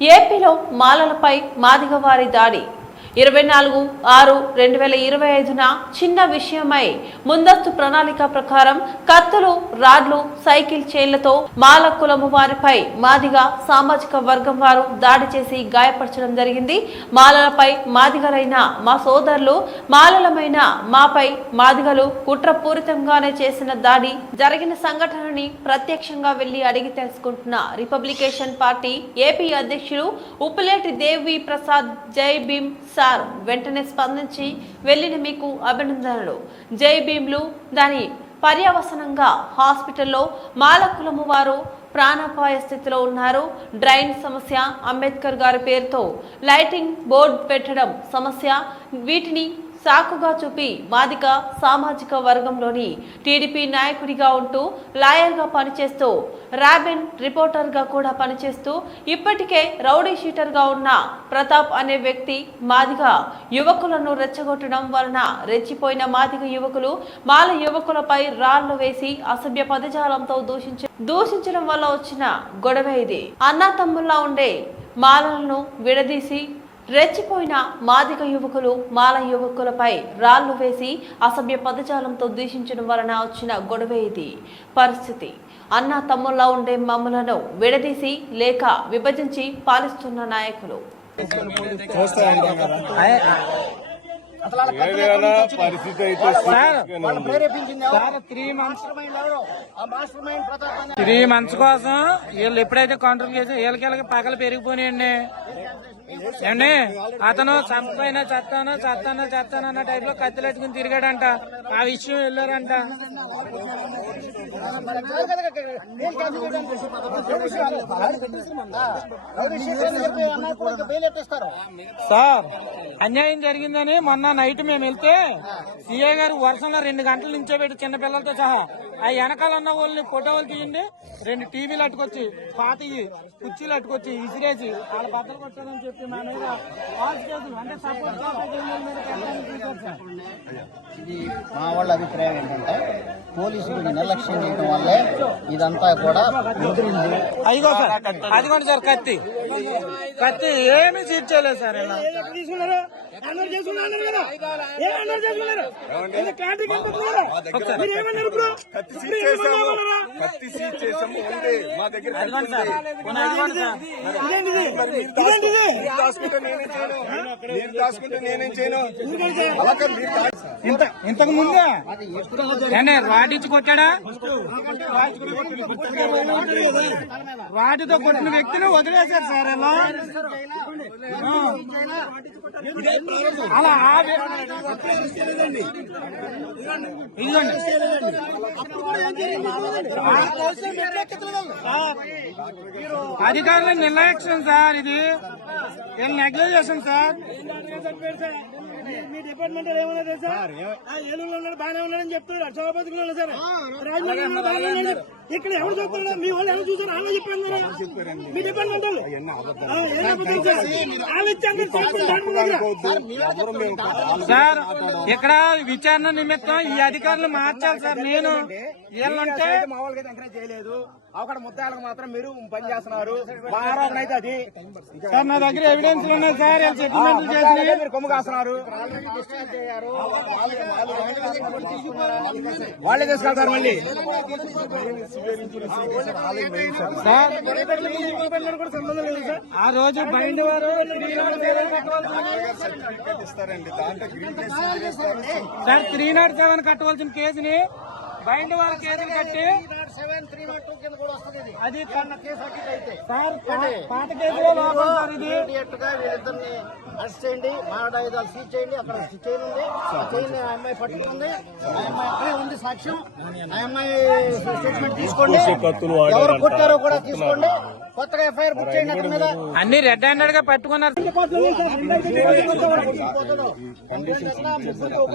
ఏపీలో మాలలపై మాదిగవారి దాడి. ఇరవై నాలుగు ఆరు రెండు వేల ఇరవై ఐదున చిన్న విషయమై ముందస్తు ప్రణాళిక ప్రకారం కత్తులు రాడ్లు సైకిల్ చైన్లతో మాల కులము వారిపై మాదిగా సామాజిక వర్గం వారు దాడి చేసి గాయపరచడం జరిగింది. మాలలపై మాదిగలైన మా సోదరులు మాలలమైన మాపై మాదిగలు కుట్రపూరితంగానే చేసిన దాడి జరిగిన సంఘటనని ప్రత్యక్షంగా వెళ్ళి అడిగి తెలుసుకుంటున్న రిపబ్లికేషన్ పార్టీ ఏపీ అధ్యక్షుడు ఉప్పులేటి దేవి ప్రసాద్ జై భీమ్ సార్ వెంటనే స్పందించి వెళ్ళిన మీకు అభినందనలు. జై భీమ్లు. దాని పర్యవసనంగా హాస్పిటల్లో మాలకులము వారు ప్రాణాపాయ స్థితిలో ఉన్నారు. డ్రైన్ సమస్య అంబేద్కర్ గారి పేరుతో లైటింగ్ బోర్డు పెట్టడం సమస్య. వీటిని సాకుగా చూపి మాదిక సామాజిక వర్గంలోని టీడీపీ నాయకుడిగా ఉంటూ లాయర్గా పనిచేస్తూ ర్యాబిన్ రిపోర్టర్గా కూడా పనిచేస్తూ ఇప్పటికే రౌడీ షీటర్గా ఉన్న ప్రతాప్ అనే వ్యక్తి మాదిగ యువకులను రెచ్చగొట్టడం వలన రెచ్చిపోయిన మాదిగ యువకులు మాల యువకులపై రాళ్ళు వేసి అసభ్య పదజాలంతో దూషించ దూషించడం వల్ల వచ్చిన గొడవ ఇది. అన్నా తమ్ముల్లా ఉండే మాలలను విడదీసి రెచ్చిపోయిన మాదిక యువకులు మాల యువకులపై రాళ్ళు వేసి అసభ్య పదజాలంతో దూషించడం వలన వచ్చిన గొడవే ఇది. పరిస్థితి. అన్న తమ్ముల్లా ఉండే మమ్మలను విడదీసి లేక విభజించి పాలిస్తున్న నాయకులు. త్రీ మంత్స్ కోసం వీళ్ళు ఎప్పుడైతే కంట్రోల్ చేసి వీళ్ళకి వీళ్ళకి పగలు పెరిగిపోయినాయండి. ఏమండి? అతను చంపైనా చస్తానా చస్తానా చస్తానా అన్న టైప్లో కత్తిలెట్టుకుని తిరిగాడంట. ఆ విషయం వెళ్ళారంట. సార్ అన్యాయం జరిగిందని మొన్న నైట్ మేము వెళ్తే సీఏ గారు వర్షంలో రెండు గంటల నుంచో పెట్టి చిన్నపిల్లలతో సహా ఆ వెనకాల ఉన్న వాళ్ళని ఫోటోలు తీయండి. రెండు టీవీలు అట్టుకొచ్చి పాతయి కుర్చీలు అట్టుకొచ్చి ఇసిరేసి వాళ్ళ బద్దలు కొట్టారని చెప్పి మా మీద కేసులు అంటే సపోర్ట్ ఇది మా వాళ్ళ అభిప్రాయం ఏంటంటే పోలీసులు నిర్లక్ష్యం చేయడం వల్లే ఇదంతా కూడా ముదిరింది. అదిగో సార్ అదిగోండి సార్ కత్తి. కత్తి ఏమీ సీట్ చేయలేదు సార్ మా దగ్గర దాచుకుంటే నేనేం చేయను? మీరు దాచుకుంటే నేనేం చేయను? ఇంత ఇంతకు ముందే? ఏండి వాటిచ్చి కొట్టాడా? వాటితో కొట్టిన వ్యక్తిని వదిలేశారు సార్ ఆ. అలా అధికారుల నిర్లక్ష్యం సార్ ఇది. సార్? మీ డిపార్ట్మెంట్ ఏమన్నా తెలుసా? ఏలూరులో ఉన్నాడు బాగానే ఉన్నాడని చెప్తున్నాడు సార్. బాగానే ఉన్నాడు. ఇక్కడ ఎవరు మీ వాళ్ళు ఎవరు చూసారు? కదా మీ డిపార్ట్మెంట్ వాళ్ళు. సార్? ఇక్కడ విచారణ నిమిత్తం ఈ అధికారులు మార్చాలి సార్. నేను వీళ్ళంటే మామూలుగా ఎంకరేజ్ చేయలేదు. అక్కడ ముద్దాలకు మాత్రం మీరు పని చేస్తున్నారు మా ఆరోపణ అయితే అది సార్ నా దగ్గర ఎవిడెన్స్ ఉన్నాయి సార్ సెటిల్మెంట్లు చేసి మీరు కొమ్ము కాస్తున్నారు వాళ్ళే తీసుకెళ్తారు మళ్ళీ సార్ కూడా సంబంధం లేదు సార్ ఆ రోజు బయట వారు సార్ త్రీ నాట్ సెవెన్ కట్టవలసిన కేసుని బయట వారి కేసులు కట్టి సెవెన్ త్రీ నాట్ టూ కింద కూడా వస్తుంది ఇది. అది కేసు అయితే? సార్ పా- పాత కేసులో లోపం సార్ ఇది. ఇమీడియట్గా వీళ్ళిద్దరిని అరెస్ట్ చేయండి. మారడాయుధాలు సీజ్ చేయండి. అక్కడ చైన్ ఉంది ఆ చైన్ ఆ అమ్మాయి పట్టుకుంది ఆ అమ్మాయి అక్కడే ఉంది సాక్ష్యం. ఆ అమ్మాయి స్టేట్మెంట్ తీసుకోండి. ఎవరు కొట్టారో కూడా తీసుకోండి. కొత్తగా ఎఫ్ఐఆర్ బుక్ చేయండి అతని మీద అన్ని రెడ్ హ్యాండెడ్గా పట్టుకున్నారు కండిషన్స్ ఒక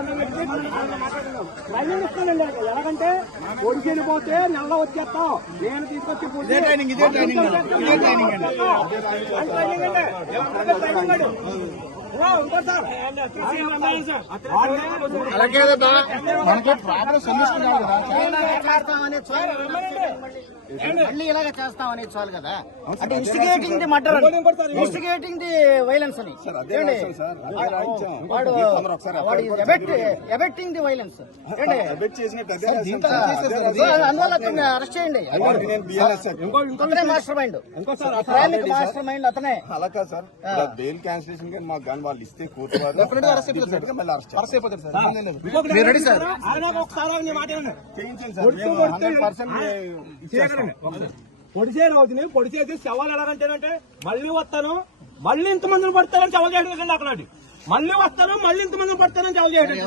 ట్రైనింగ్ ఇస్తానండి. ఎలాగంటే ఒడిచేని పోతే నెల వచ్చేస్తాం నేను తీసుకొచ్చి ట్రైనింగ్ ఇదే ట్రైనింగ్ ఇదే ట్రైనింగ్ అండి ట్రైనింగ్ అండి ఎవరికైనా ట్రైనింగ్ అండి ఓ, ఉంటారు సార్ మనకి ప్రాబ్లం సొల్యూషన్ కాదు మళ్ళీ ఇలాగే చేస్తామనే చాలు కదా. అంటే instigating the murder instigating the violence అని. వాడు ఎబెక్టింగ్ ది వైలెన్స్. అందువల్ల అతన్ని అరెస్ట్ చేయండి. అతనే మాస్టర్ మైండ్ మాస్టర్ మైండ్ అతనే అలా కాదు సార్. బెయిల్ క్యాన్సిలేషన్ కానీ మాకు కానీ వాళ్ళు ఇస్తే కోర్టు సార్. ఆయన ఒకసారి ఆయన మాట వినండి. చేయించండి సార్ మేము 100% ఇచ్చేస్తాం. పొడిచే రోజుని పొడిచేసి శవాలు ఎలాగంటేనంటే మళ్ళీ వస్తాను మళ్ళీ ఇంతమందిని పడతారని శవాలు చేయడం కదండి అక్కడ. మళ్ళీ వస్తాను మళ్ళీ ఇంతమందిని పడతారని శవాలు చేయడం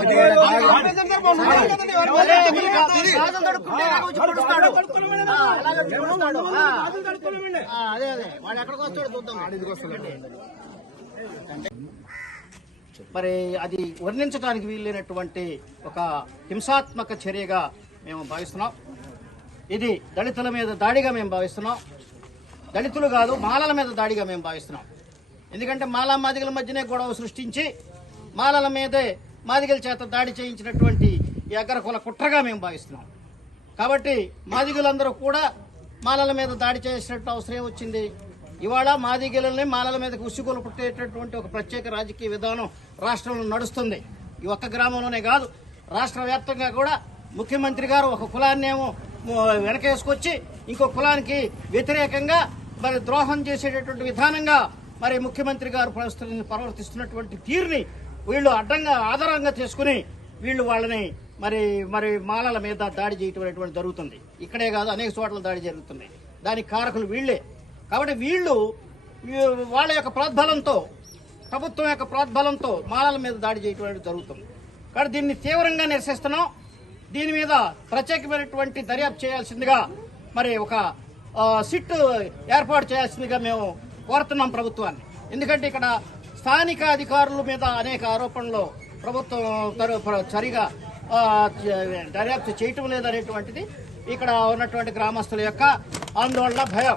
మరి అది వర్ణించడానికి వీలైనటువంటి ఒక హింసాత్మక చర్యగా మేము భావిస్తున్నాం ఇది దళితుల మీద దాడిగా మేము భావిస్తున్నాం. దళితులు కాదు మాలల మీద దాడిగా మేము భావిస్తున్నాం. ఎందుకంటే మాలా మాదిగల మధ్యనే గొడవ సృష్టించి మాలల మీదే మాదిగల చేత దాడి చేయించినటువంటి ఈ అగ్రకుల కుట్రగా మేము భావిస్తున్నాం. కాబట్టి మాదిగులందరూ కూడా మాలల మీద దాడి చేసినట్టు అవసరం వచ్చింది ఇవాళ మాదిగలని మాలల మీద ఉసుగోలు పుట్టేటటువంటి ఒక ప్రత్యేక రాజకీయ విధానం రాష్ట్రంలో నడుస్తుంది. ఈ ఒక్క గ్రామంలోనే కాదు రాష్ట్ర వ్యాప్తంగా కూడా ముఖ్యమంత్రి గారు ఒక కులాన్నేమో వెనకేసుకొచ్చి ఇంకో కులానికి వ్యతిరేకంగా మరి ద్రోహం చేసేటటువంటి విధానంగా మరి ముఖ్యమంత్రి గారు ప్రవర్తిస్తున్నటువంటి తీరుని వీళ్ళు అడ్డంగా ఆధారంగా చేసుకుని వీళ్ళు వాళ్ళని మరి మరి మాలల మీద దాడి చేయటం అనేటువంటి జరుగుతుంది. ఇక్కడే కాదు అనేక చోట్ల దాడి జరుగుతుంది. దానికి కారకులు వీళ్ళే. కాబట్టి వీళ్ళు వాళ్ళ యొక్క ప్రోద్బలంతో ప్రభుత్వం యొక్క ప్రోద్బలంతో మాలల మీద దాడి చేయటం అనేది జరుగుతుంది. కాబట్టి దీన్ని తీవ్రంగా నిరసిస్తున్నాం. దీని మీద ప్రత్యేకమైనటువంటి దర్యాప్తు చేయాల్సిందిగా మరి ఒక సిట్ ఏర్పాటు చేయాల్సిందిగా మేము కోరుతున్నాం ప్రభుత్వాన్ని. ఎందుకంటే ఇక్కడ స్థానిక అధికారుల మీద అనేక ఆరోపణలు ప్రభుత్వం సరిగా దర్యాప్తు చేయటం లేదనేటువంటిది ఇక్కడ ఉన్నటువంటి గ్రామస్తుల యొక్క ఆందోళన భయం.